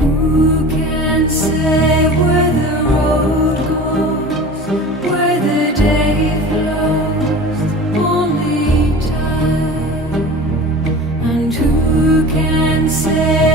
Who can say where the road goes, where the day flows? Only time. And who can say